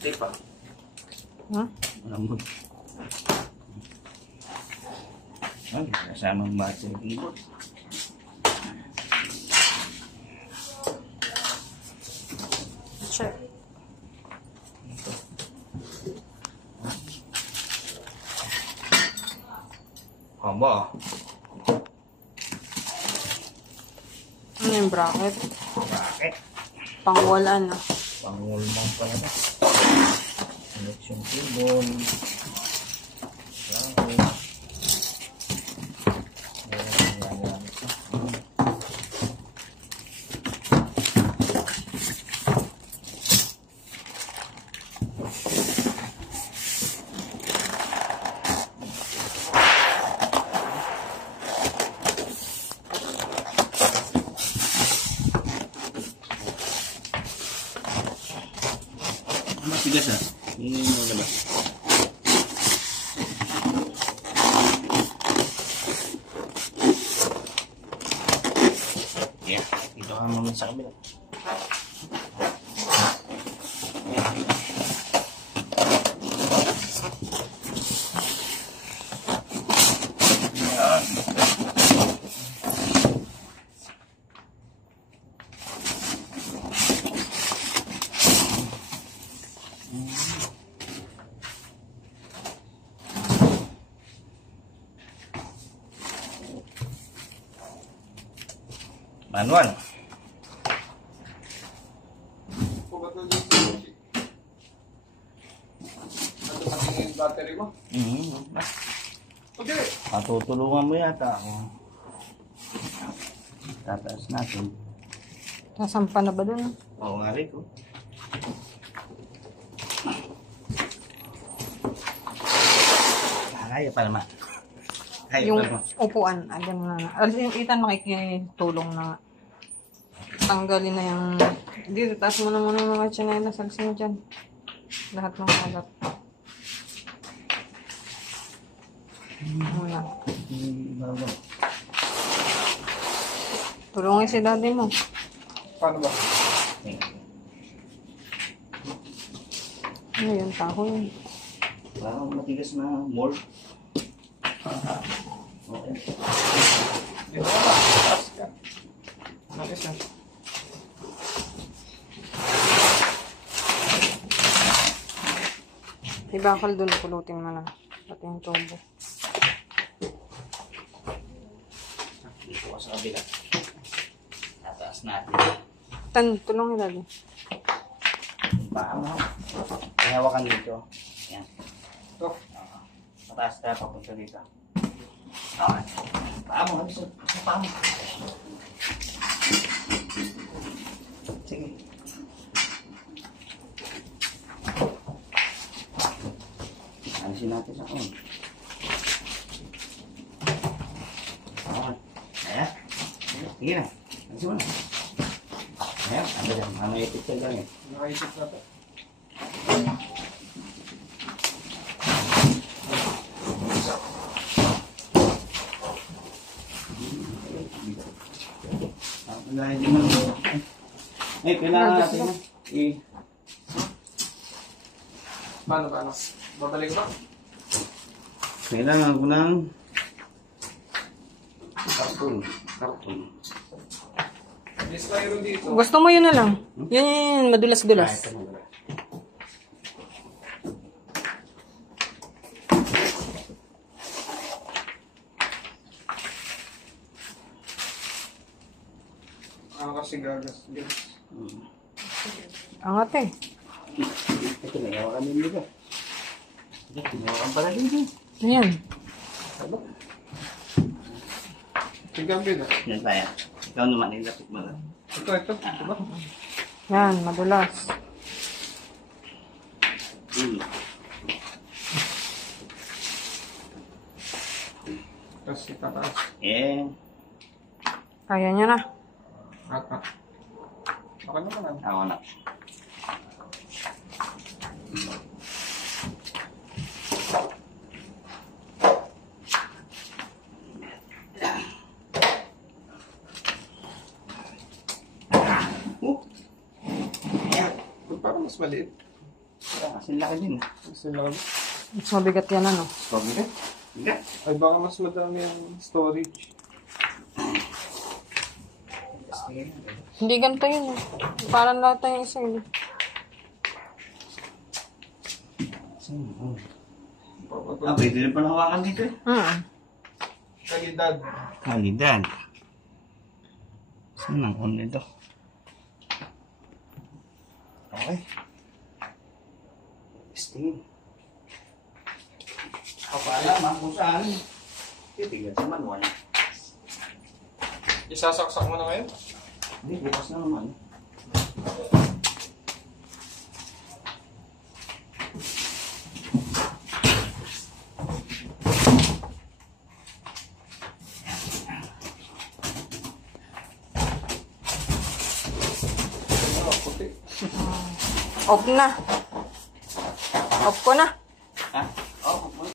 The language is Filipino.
Tape pa. Ha? Malambot. Ay, kasamang battery keyboard. Check. Haba. Ano yung bracket? Bakit? Pang-wall ano? Pangulmang pa na. Connection cable. Bracket. Matigas ah. Hindi mo labas. Yeah. Dito ka naman sa kabila. Manual. Battery mo? Okay. Patutulungan mo yata ako. Tataas natin. Nasampa na ba dun? Oo nga rin ko. Kaya pa naman. Kaya Yung pa naman. upuan, andyan mo na. Alas yung itan makikitulong na. Tanggalin na yung... Dito, taas mo na muna yung mga chinelas. Alisin mo dyan. Lahat ng kalat. Muna. Tulungin si daddy mo. Paano ba? Ano yun, taho yun. Parang matigas na mold. Okay. Dito ka ba? Taas ka. Nakis na. Ibakal dun, pulutin mo na. Pati yung tubo. Dito ka sa kabila. Tataas natin. Tulungin daddy. Yung paa mo. Ihawakan dito. Yan. Ito. Mataas ka papunta dito. Okay. Paa mo. Ano sa paa mo? Sige. Alisin natin sa kon. Okay. Ayan. Sige na. Alisin mo na. Ayan. Ano dyan? Mamaya picture lang eh. Nakaisip na ito. Hindi mo na. Eh, kailangan natin na. Paano? Babalik ba? Kailangan ko ng karton. Yes, mayroon dito. Gusto mo yun na lang. Yan, madulas-dulas. Ano kasi gagas? Angat eh. Ito, nayawakan din dito. Nayawakan pala dito. Ayan. Tignan din ah. Yan tayo. Ikaw naman, ilapit mo lang. Ito. Diba? Yan, madulas. Tapos itataas. Eh. Kaya niya na. Okay naman ah. Ako na. Parang mas maliit. Kasi laki din. Sila kami. Mas mabigat yan, ano? Pabigat. Bigat. Ay, baka mas madami yung storage. Hindi ganito yun, eh. Parang lahat yung isa, eh. Ah, pwede rin pala hawakan dito eh. Kalidad. Kalidad. Saan ang on nito? Okay. Stingin. Kapalaman kung saan. Titigan sa manual. Isasaksak mo na ngayon? Hindi, bukas na naman. Ah, puti. Off na. Off ko na. Ha?